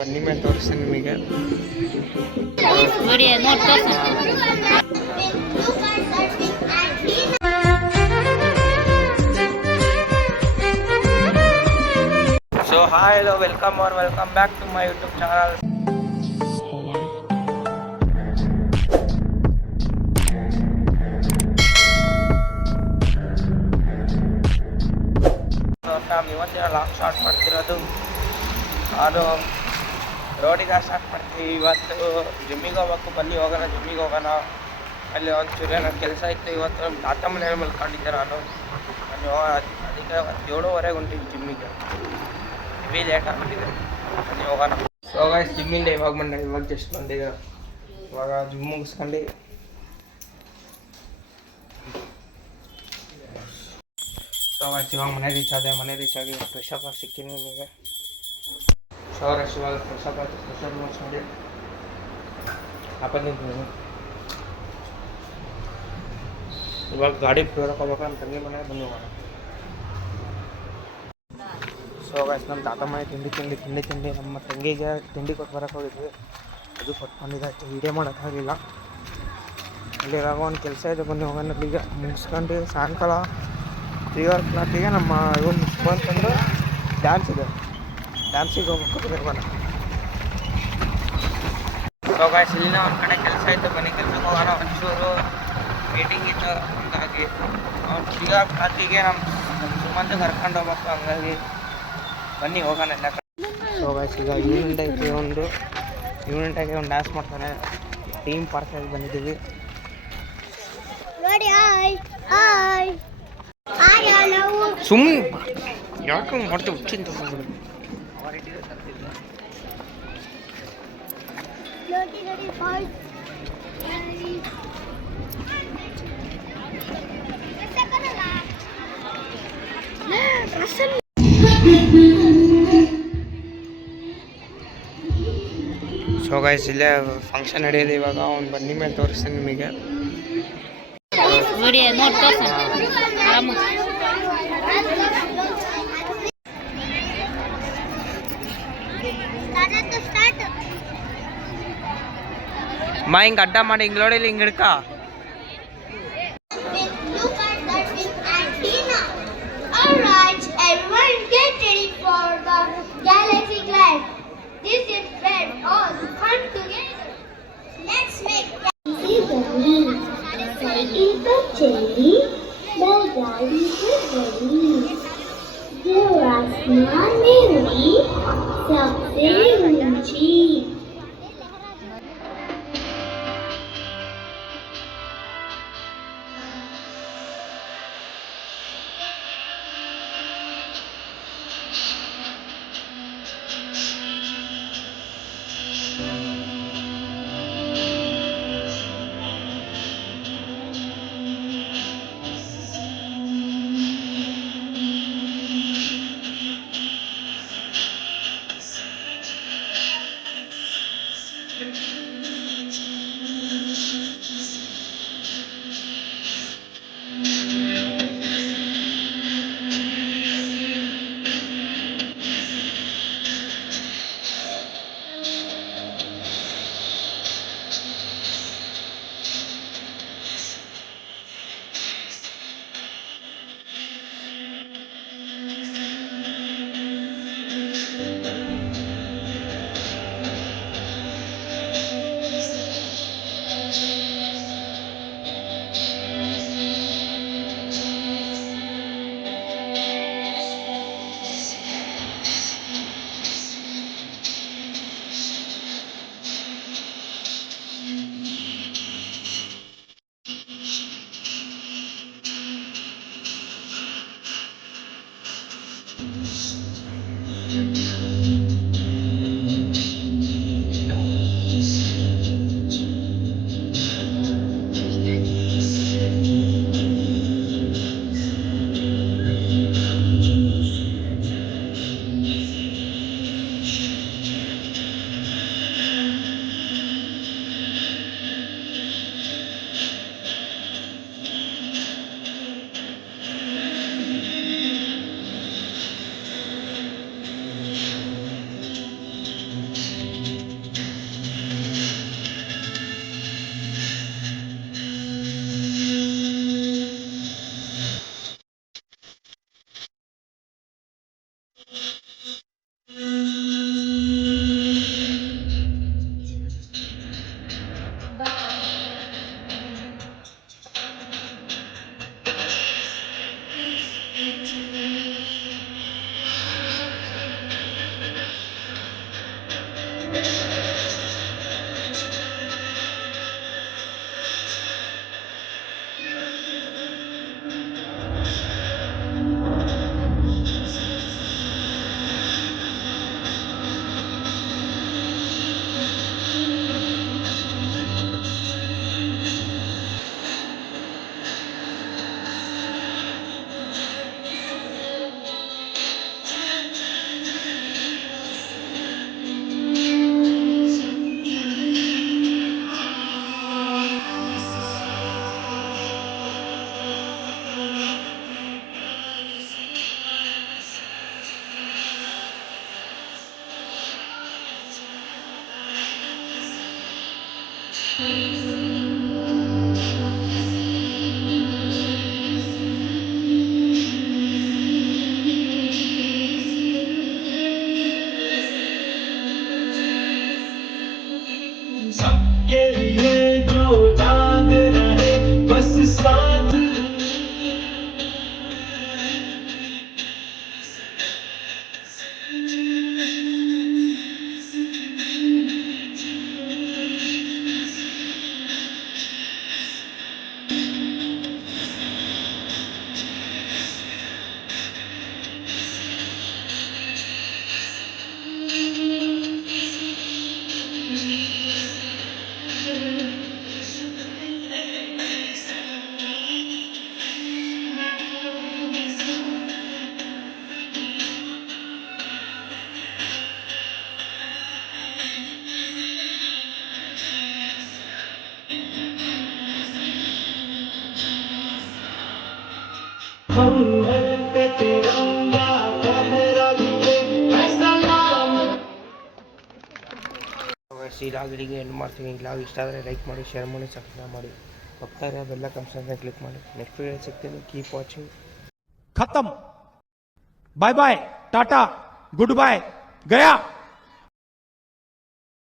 ಬನ್ನಿ ಮೇಲೆ ತೋರಿಸ್ತೀನಿ ನಿಮಗೆ ನೋಡಿ ತೋರಿಸಿ. So hi hello welcome back to my YouTube channel. ನಾವು ಇವತ್ತಿನ ಲಾಂಗ್ ಸ್ಟಾರ್ಟ್ ಮಾಡ್ತಿರೋದು ಅದು ರೋಡಿಗೆ ಸ್ಟಾರ್ಟ್ ಮಾಡ್ತೀವಿ. ಇವತ್ತು ಜಿಮ್ಮಿಗೆ ಹೋಗ್ಬೇಕು, ಬನ್ನಿ ಹೋಗೋಣ ಜಿಮ್ಮಿಗೆ ಹೋಗೋಣ. ಅಲ್ಲಿ ಒಂಚೂರು ಏನೋ ಕೆಲಸ ಇತ್ತು. ಇವತ್ತು ನಮ್ಮ ತಾತ ಮನೆಯಲ್ಲಿ ಮಲ್ಕೊಂಡಿದ್ದೆ ನಾನು. ಅದಕ್ಕೆ 7:30 ಹೊಂಟೀನಿ ಜಿಮ್ಮಿಗೆ. ಹೆವಿ ಲೇಟ್ ಆಗ್ಬಿಟ್ಟಿದೆ, ಬನ್ನಿ ಹೋಗೋಣ. ಸೊ ಗೈಸ್ ಜಿಮ್ಮಿಂದ ಇವಾಗ ಜಸ್ಟ್ ಬಂದಿದೆ. ಇವಾಗ ಜಿಮ್ ಮುಗಿಸ್ಕೊಂಡು ಸೊ ಗೈಸ್ ಇವಾಗ ಮನೆ ರೀಚ್ ಆಗಿ ಫ್ರೆಶ್ ಅಪ್ ಆಗಿ ಸಿಗ್ತೀನಿ ನಿಮಗೆ. ಸೊ ಗೈಸ್ ಇವಾಗ ಫ್ರೆಶ್ ಅಪ್ ಮಾಡಿಸ್ಕೊಂಡು ಹಾಕೊಂಡಿದ್ದೀನಿ. ಇವಾಗ ಗಾಡಿ ಹೋಗ್ಬೇಕು ನಮ್ಮ ತಂಗಿ ಮನೆ, ಬನ್ನಿ ಹೋಗೋಣ. ಸೊ ಗೈಸ್ ನಮ್ಮ ತಾತ ಮನೆ ತಿಂಡಿ ನಮ್ಮ ತಂಗಿಗೆ ತಿಂಡಿ ಕೊಟ್ಟು ಬರೋಕ್ಕೆ ಹೋಗಿದ್ವಿ. ಅದು ಕೊಟ್ಟು ಬಂದಿದ್ದಾಯ್ತು, ವೀಡಿಯೋ ಮಾಡೋಕ್ಕಾಗಲಿಲ್ಲ. ಅಲ್ಲಿರಾಗ ಒಂದು ಕೆಲಸ ಇದೆ, ಬನ್ನಿ ಹೋಗೋಣ. ಅಲ್ಲಿಗೆ ಮುಗಿಸ್ಕೊಂಡು ಸಾಯಂಕಾಲ 3 ನಮ್ಮ ಇವ್ರು ಮುಗಿಸ್ಕೊಂತಂದು ಡ್ಯಾನ್ಸ್ ಇದೆ, ಡ್ಯಾನ್ಸಿಗೆ ಹೋಗ್ಬೇಕು, ಹೋಗೋಣ. ಸೊ ಗೈಸ್ ಇಲ್ಲಿನ ಒಂದು ಕಡೆ ಕೆಲಸ ಇತ್ತು, ಬನ್ನಿ ಕೆಲ್ಸಕ್ಕೆ ಹೋಗೋಣ. ಒಂಚೂರು ಮೀಟಿಂಗ್ ಇತ್ತು, ಹಂಗಾಗಿ ರಾತ್ರಿಗೆ ನಮ್ಮ ಸುಮಂತ ಕರ್ಕೊಂಡು ಹೋಗ್ಬೇಕು, ಹಂಗಾಗಿ ಬನ್ನಿ ಹೋಗೋಣ ಎಲ್ಲ ಕಡೆ. ಸೊ ಗೈಸ್ ಈಗ ಈವ್ನಿಂಗ್ ಒಂದು ಡ್ಯಾನ್ಸ್ ಮಾಡ್ತಾನೆ. ಟೀಮ್ ಪಾರ್ಕಾಗಿ ಬಂದಿದ್ದೀವಿ. ಸುಮ್ಮನೆ ಯಾಕೆ ಮಾಡ್ತೀವಿ ಹುಚ್ಚಿಂತ ಸೊ ಗೈಸ್ ಇಲ್ಲೇ ಫಂಕ್ಷನ್ ನಡೆಯೋದು. ಇವಾಗ ಅವ್ನು ಬನ್ನಿ ಮೇಲೆ ತೋರಿಸ್ತೀನಿ ನಿಮಗೆ. ನೋಡಿ ತೋರಿಸಿ. ಮಾ ಹಿಂಗೆ ಅಡ್ಡ ಮಾಡಿ ಹಿಂಗೆ ನೋಡಿಲ್ಲ, ಹಿಂಗೆ ಹಿಡ್ಕ. Alright, everyone get ready for the galaxy climb. This is where all come together. Let's make galaxy bunny. Cycle the cherry, Belgavi the bunny. Jurasman मेरी सबसे ऊंची. सबके लिए जो जाग रहे बस साथ हम पे तिरंगा फहरा दिए ऐसा नाम ಈ ಲಾಗ್ ಇಲ್ಲಿಗೆ ಎಂಡ್ ಮಾಡ್ತೀನಿ. ಈ ಲಾಗ್ ಇಷ್ಟ ಆದರೆ ಲೈಕ್ ಮಾಡಿ, ಶೇರ್ ಮಾಡಿ, ಸಬ್ಸ್ಕ್ರೈಬ್ ಮಾಡಿ. ಹೋಗ್ತಾ ಇರೋ ಬೆಲ್ಲ ಕಂಪ್ಸನ್ನ ಕ್ಲಿಕ್ ಮಾಡಿ. ನೆಕ್ಸ್ಟ್ ವೀಡಿಯೋ ಸಿಗ್ತೀನಿ. Keep watching. खत्म, bye bye, tata, goodbye, गया.